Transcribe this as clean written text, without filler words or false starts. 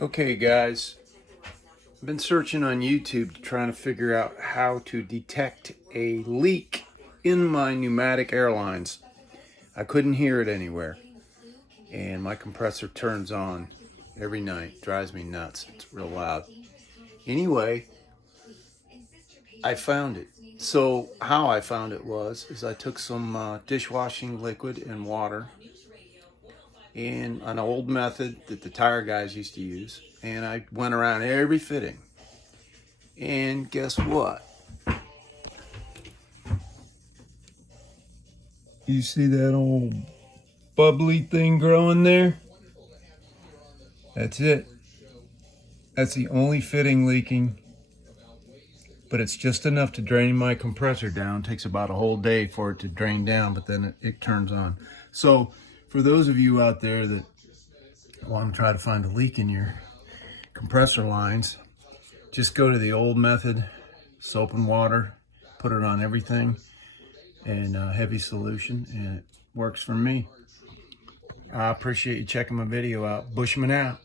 Okay guys, I've been searching on YouTube trying to figure out how to detect a leak in my pneumatic airlines. I couldn't hear it anywhere, and my compressor turns on every night. Drives me nuts. It's real loud. Anyway, I found it. So how I found it is I took some dishwashing liquid and water and an old method that the tire guys used to use, and I went around every fitting. And guess what? You see that old bubbly thing growing there? That's it. That's the only fitting leaking, but it's just enough to drain my compressor down. It takes about a whole day for it to drain down, but then it turns on. So for those of you out there that want to try to find a leak in your compressor lines, just go to the old method, soap and water, put it on everything, and heavy solution, and it works for me. I appreciate you checking my video out. Bushman out.